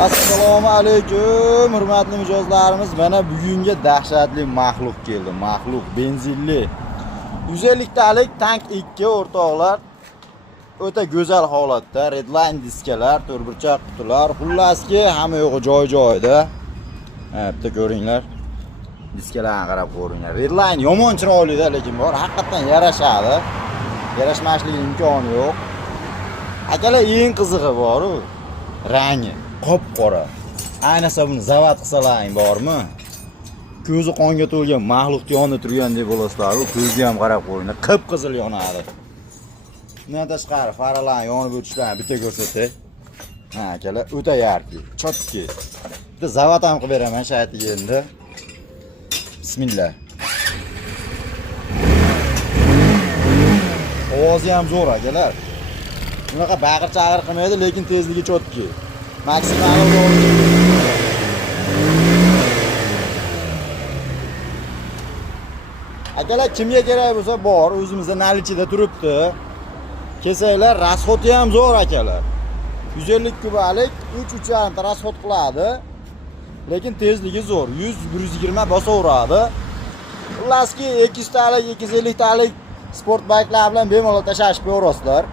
Assalomu alaykum, hurmatli mijozlarimiz. Mana bugunga dahshatli maxluq keldi. Maxluq benzinli 150 talik tank 2 o'rtoqlar. O'ta go'zal holatda, redline diskalar, to'rtburchak qutilar, xullaski hamma yo'g'i joy-joyida. Bitta ko'ringlar. Diskalarga qarab ko'ringlar. Redline yomon chiroyli-da, lekin bor, haqiqatan yarashadi. Yarashmashligi imkoni yo'q. Akalar, eng qizig'i bor-ku, rangi qop-qora. Ayniqsa buni zavod qilsalaring bormi? Ko'zi qonga to'lgan maxluqni yonida turgandek bo'lasizlar-ku, ko'zga ham qarab qo'yinglar, qip-qizil yonadi. Bundan tashqari faralarni yonib o'tishlarini bitta ko'rsatay. Ha, akalar, o'ta yarki, chotki. Bitta zavod ham qilib beraman shaytiga endi. Bismillah. Ovozi ham zo'r akalar. Bunaqa baqir-chaqir qilmaydi, lekin tezligi chotki. Maksimal akalar, kimga kerak bo'lsa bor, o'zimizda nalichida turibdi. Kelsanglar, rasxoti ham zo'r akalar. 150 kubalik 3.5 ta rasxot qiladi. Lekin tezligi zo'r, 100-120 bosaveradi. Xullaski 200 talik, 250 talik sport bayklar bilan bemalol tashashib qo'yaverasizlar.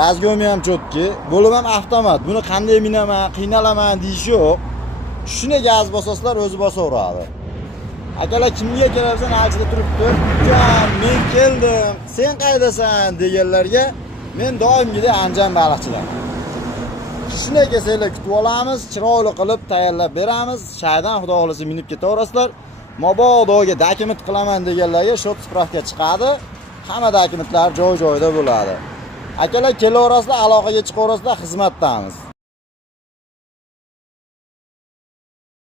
Razgomi ham chotki, bo'lib ham avtomat. Buni qanday minaman, qiynalaman deyish yo'q. Shuni gaz bosasizlar, o'zi bosaveradi. Akalar, kimga kerak bo'lsa nalichida turibdi. "Jon, men keldim, sen qaydasan?" deganlarga men doimgidek Anjan baliqchidan. Shunday kelsanglar kutib olamiz, chiroyli qilib tayyorlab beramiz. Shaydan xudo xolasa minib ketaverasizlar. Mabodoga dokument qilaman deganlarga shot spravka chiqadi. Hamma dokumentlar joy-joyida bo'ladi. Akalar, kelaverasizlar, aloqaga chiqaverasizlar, xizmatdamiz.